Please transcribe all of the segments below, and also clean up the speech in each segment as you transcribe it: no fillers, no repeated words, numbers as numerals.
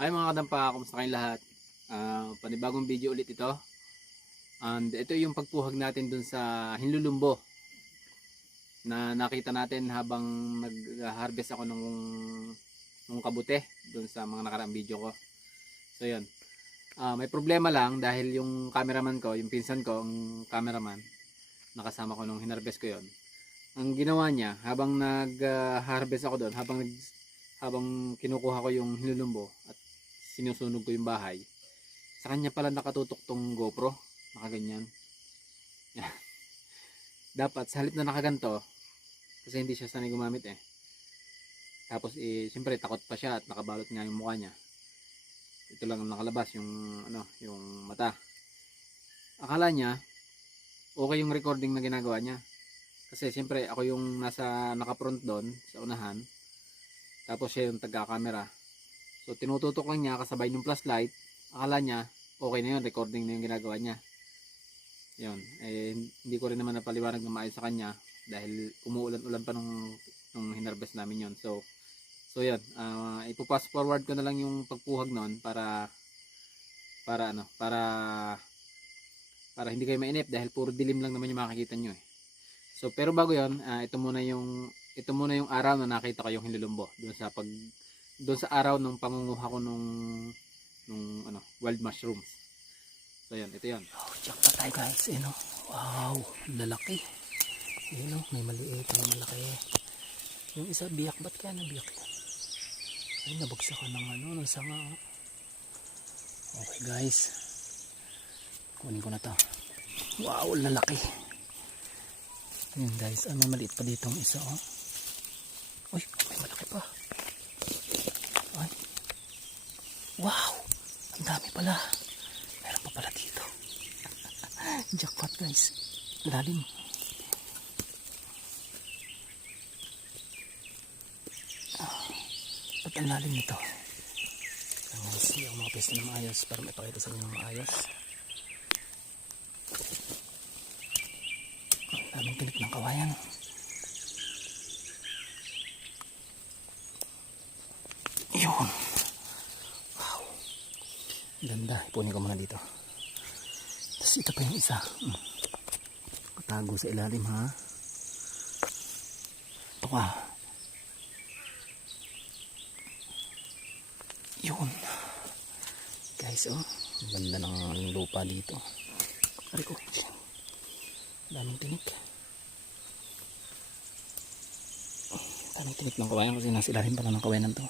Hi mga kadampa, kumusta kayong lahat? Panibagong video ulit ito. And ito yung pagpuhag natin dun sa hinlulumbo na nakita natin habang nag-harvest ako ng kabute dun sa mga nakaraang video ko. So yun. May problema lang dahil yung cameraman ko, yung pinsan ko, ang cameraman, nakasama ko nung hinarvest ko yon. Ang ginawa niya habang nag-harvest ako doon, habang kinukuha ko yung hinlulumbo at sinusunog ko yung bahay, sa kanya pala nakatutok tong GoPro, nakaganyan. Dapat sa halip na nakaganto, kasi hindi siya sanay gumamit tapos siyempre takot pa siya at nakabalot nga yung mukha niya. Ito lang ang nakalabas, yung mata. Akala niya okay yung recording na ginagawa niya, kasi siyempre ako yung naka-front doon sa unahan, tapos siya yung taga-camera. So tinututok lang niya kasabay ng flashlight. Akala niya okay na yun, recording na yung ginagawa niya. Yun, hindi ko rin naman napaliwanag na maayos sa kanya dahil umuulan-ulan pa nung hinarvest namin yun. So yun, ipo-fast forward ko na lang yung pagpuhag noon para hindi kayo mainip dahil puro dilim lang naman yung makikita nyo . So pero bago yun, ito muna yung araw na nakita ko yung hinlulumbo doon sa araw ng pangunguha ko nung wild mushrooms. So yan, ito yan. Oh, jackpot tayo guys, wow, lalaki. May maliit, may malaki. Yung isa biyak, ba't kaya nabiyak yan? Ay, nabagsak ka ng sanga. Okay guys, kunin ko na to. Wow, lalaki. Yun guys, may maliit pa dito ang isa Uy, may malaki pa. Ay, wow, ang dami pala. Meron pa pala dito. Jackpot guys, lalim. Ba't ang lalim nito? Guys, yung mga pwesto na maayos para maipakita sa inyo ng maayos. Ang daming tinik ng kawayan. Yun. Wow. Ganda. Ipunin ko muna dito. Tapos ito pa yung isa. Katago sa ilalim ha. Ito ka. Yun. Guys ganda ng lupa dito. Ari ko. Daming tinik. Daming tinik ng kawayan kasi nasa ilalim pala ng kawayanan to.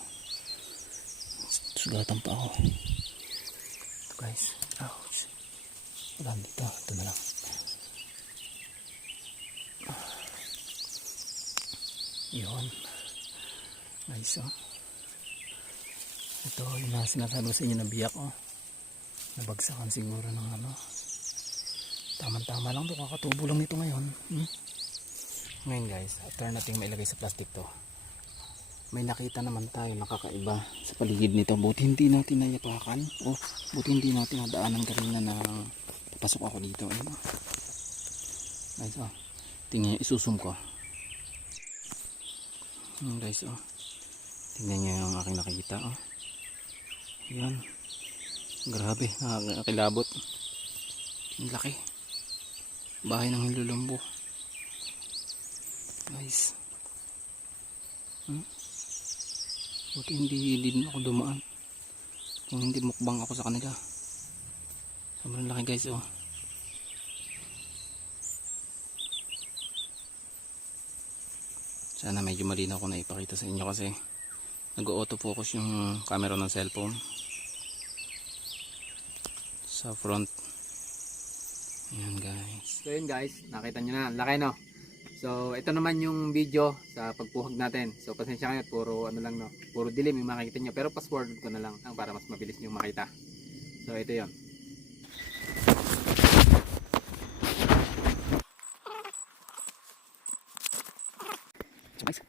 Sugatan pa ako. Ito guys. Ouch. Wala dito. Ito na lang. Yun. Guys ito yung sinasabi sa inyo na biyak nabagsakan siguro ng Tama-tama lang to. Kakatubo lang nito ngayon. Ngayon guys, after nating mailagay sa plastic to, may nakita naman tayo nakakaiba sa paligid nito. Buti hindi natin nayapakan buti hindi natin nadaanan kanina na papasok ako dito. Guys tingnan nyo, isusum ko. Guys tingnan nyo yung aking nakikita yan, grabe, nakakilabot. Ang laki. Bahay ng hinlulumbo guys. Buti hindi din ako dumaan. Kung hindi mukbang ako sa kanila. Sobrang laki guys Sana medyo malinaw ko na ipakita sa inyo kasi nag-auto-focus yung camera ng cellphone sa front. Ayan guys. So yun guys, nakita nyo na, laki no. So ito naman yung video sa pagpuhag natin. So pasensya kayo, puro dilim yung makikita nyo, pero fast forward ko na lang para mas mabilis nyo makita. So ito yon. So guys,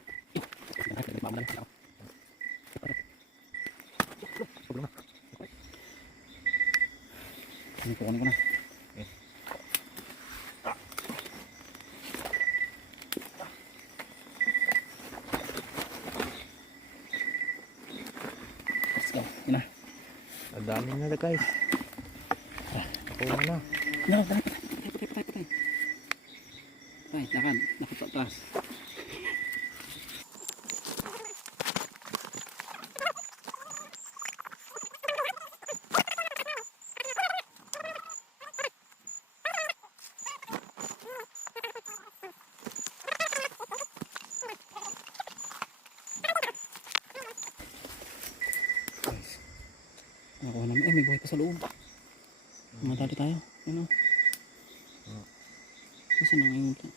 kukunin ko na. Let's go. Yun na. Ang dami na guys. Nakuha na. No, patay. Patay, lakad. Nakapatras. Nakuha namin. May buhay pa sa loob. Matali tayo. Yun o. Saan na ngayon ito?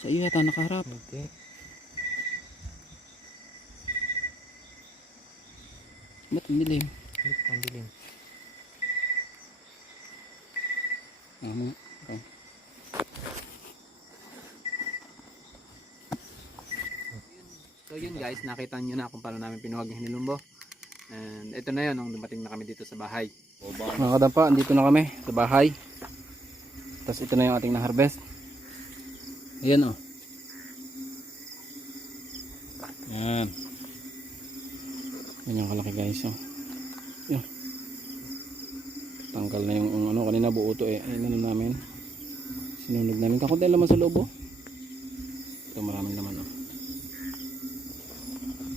Sa iyo yata nakaharap. Hindi. Ba't ang dilim? Hindi pang dilim. Okay. So yun guys, nakita nyo na kung paano namin pinuhag yung hinilumbo. And ito na yun nung dumating na kami dito sa bahay. Mga kadampa, andito na kami sa bahay. Tapos ito na yung ating na-harvest. Ayan o. Ayan. Yan yung kalaki guys o. Yan. Tanggal na yung ano, kanina buo to eh. Ayun na namin. Sinunog namin. Kakunti laman sa loob o. Ito maraming laman o.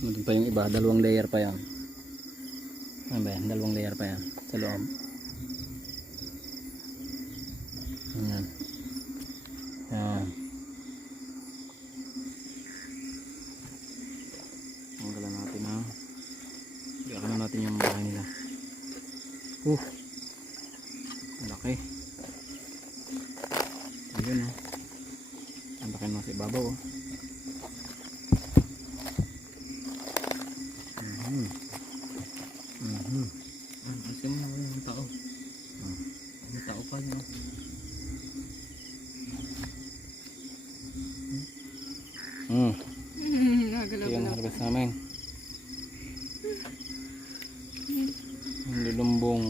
Nandun pa yung iba. Dalawang layer pa yan. Ano ba yan? Dalawang layer pa yan sa loob. Ayan. Ayan. Tanggalan natin ha. Biyakan na natin yung bahay nila. Malaki. Ayun o. Ang laki na sa ibabaw o. Kasi mo na wala yung tao. May tao pa yun. Ito yung harvest namin. Ang lulumbong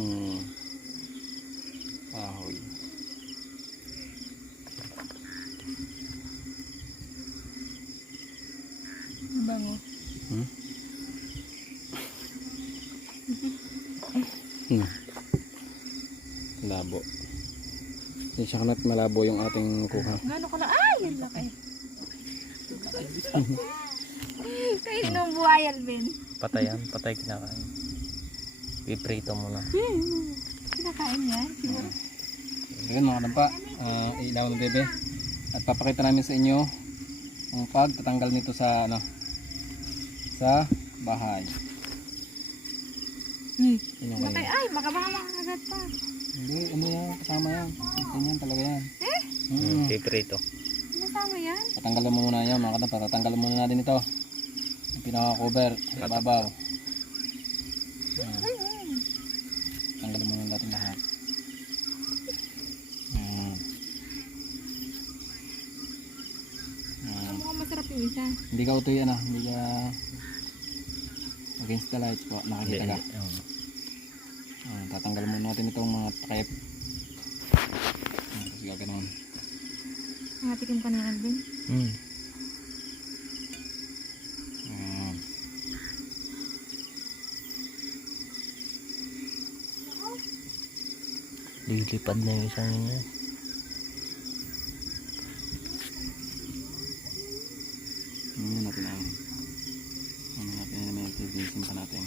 kahoy. Bango. Labo. Hindi siya kanat malabo yung ating kuha. Gano'n ka na? Ay, yun laki. Kayo nung buhay, Alvin. Patayan, patay kinakain. Piprito muna. Kinakain yan, siguro. Ayan mga kadampa, ilaw ng bebe. At papakita namin sa inyo ang pagtatanggal nito sa ano, sa bahay. Yun yung Matay, kanina. ay, baka makakagat pa. Hindi, ano yan, kasama yan. Ganyan talaga yan. Piprito. Nasama yan? Tatanggalan mo muna yan mga kadampa, tatanggalan muna natin ito. Yung pinaka-cover, sa babaw. Tanggalan muna natin lahat. Mukhang masarap yung isa. Hindi ka utoy ano, hindi ka against the lights po, nakikita ka. Tatanggalin muna natin itong mga takip. Tapos gaganon. Nakatikim ka na yan, Alvin. Lilipad na yung isang yun. Ano natin ang ano natin na may activation pa natin.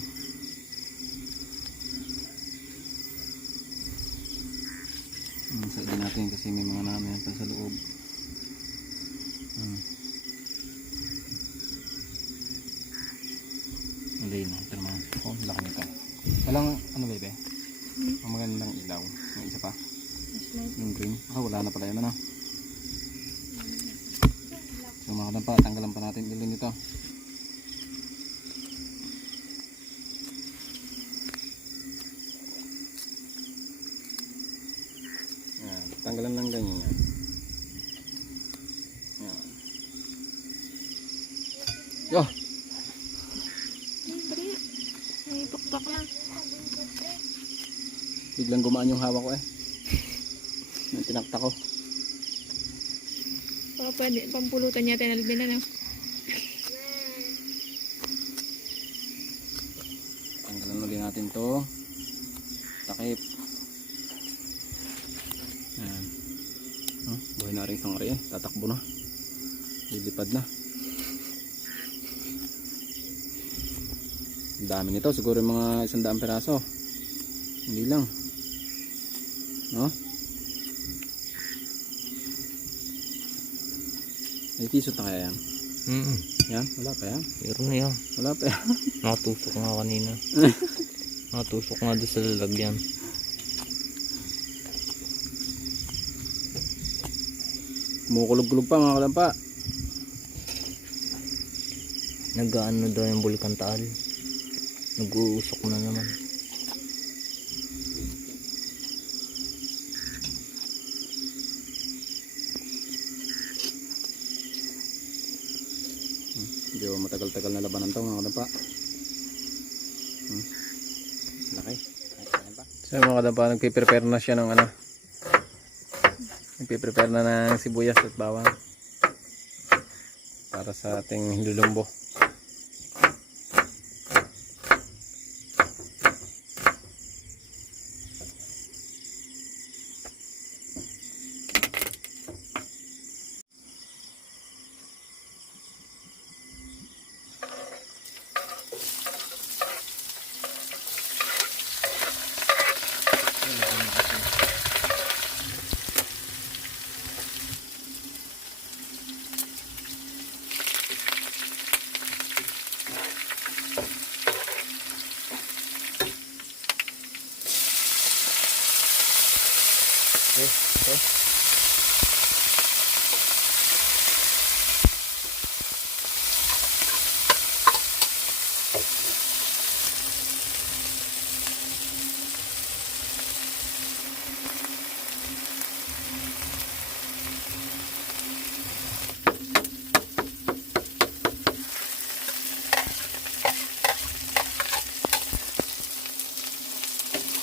Sa din natin kasi may mga namin pa sa loob. Malay na, ito naman. Oh, laki nito. Walang ano bebe? Ang magandang ilaw. May isa pa. Flashlight. Yung green. Wala na pala yun ano. So mga kadampa, tanggalan pa natin ilin nito. Yan, tanggalan lang ganyan yan. Yan. Yo! Hindi. May tuktok lang. Biglang gumaan yung hawak ko eh. Nang tinakta ko. Baka pwede, pampulutan niya tayo, Alvin, ano? Alam ulit natin to. Takip. Ayan. Buhay na rin isang ari eh. Tatakbo na. Lilipad na. Ang dami nito. Siguro mga 100 peraso. Hindi lang. No? May tisot na kaya yan? Yan? Wala pa yan? Meron na yan. Wala pa yan. Nakatusok nga kanina. Nakatusok nga doon sa lalagyan. Kumukulog-kulog pa mga kalampa. Nag-ano daw yung Bulkan Taal. Nag-uusok na naman. Medyo matagal-tagal na labanan to mga kalampa. Laki. So mga kalampa, nagpiprepare na siya ng ano. Nagpiprepare na ng sibuyas at bawang. Para sa ating lulumbo.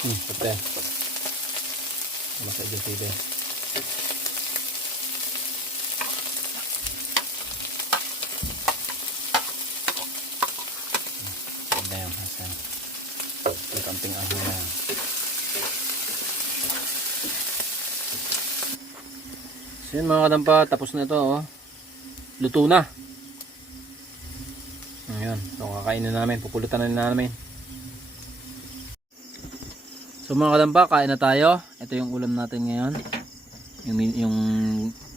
Pati. Masa aja sih deh. Ada yang hasil. Itu kamping ahlinya. So yun mga kadampa, tapos na ito oh. Luto na. Ayan, so kakainin na namin, pupulutan na namin. So mga kadampa, kain na tayo. Ito yung ulam natin ngayon. Yung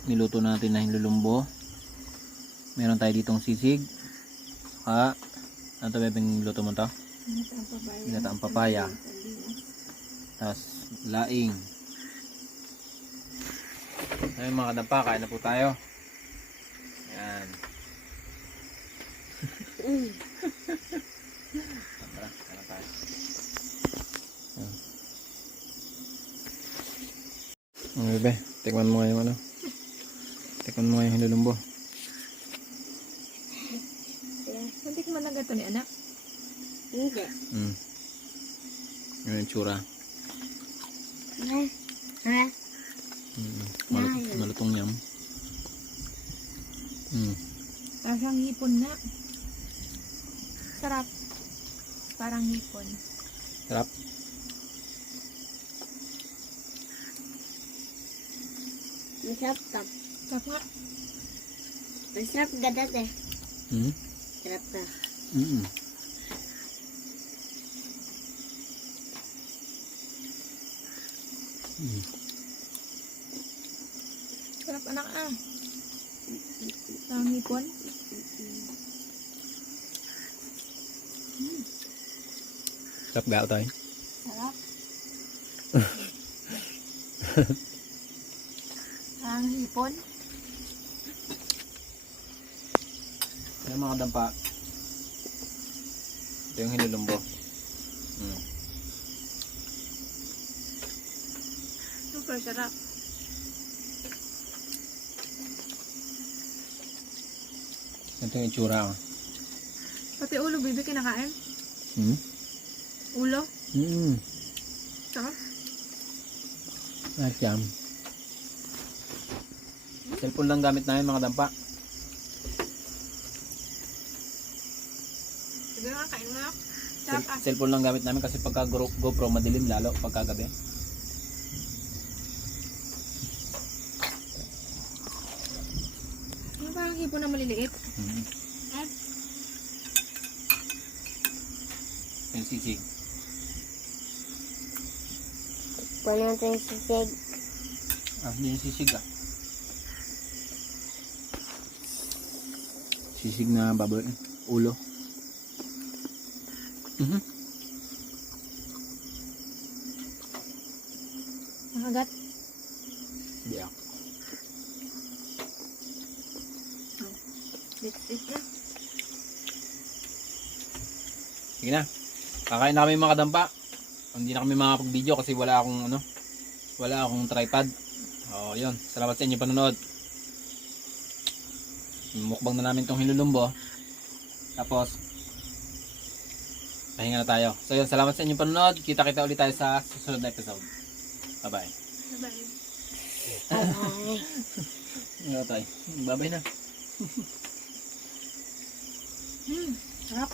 niluto natin na hinlulumbo. Meron tayo ditong sisig. Saka, ano ito bebeng luto mo to? Ginataang papaya. Tapos, laing. Ayun mga kadampa, kain na po tayo. Ayan. Tara, kain na tayo. Bebe, tikman mo nga yung ano. Tikman mo nga yung hinulumbo. Hindi ko man na gato ni anak. Hindi. Yung itsura. Malutong yam. Parang hipon na. Sarap. Parang hipon. Sarap. Masarap ka. Sarap nga. Masarap ka dati. Sarap ka. Sarap anak ah. Parang hipon. Sarap gạo tayo. Sarap. Parang hipon. Ayan mga kadampa. Ito yung hinulumbo. Super sarap. Ito yung itsura. Pati ulo, bibi, kinakain. Ulo. Sarap. Nice yan. Cellphone lang gamit namin mga dampa. Sige nga, kain mo na. Sarap ah. Cellphone lang gamit namin kasi pagka GoPro madilim lalo pagkagabi. Yung parang hipon na maliliit. Mm. Eh? Yung sisig. Puno natin yung sisig. Hindi yung sisig ah. Sisig na baboy. Ulo. Nakagat. Biyak. Bit-bit na. Sige na. Kakain na kami mga kadampa. Hindi na kami makapag-video kasi wala akong tripod. Oh, yun. Salamat sa inyo panonood. Mukbang na namin tong hinulumbo. Tapos pahinga na tayo. So yun, salamat sa inyong panonood. Kita-kita ulit tayo sa susunod na episode. Bye-bye. Bye-bye. Bye-bye na. Sarap.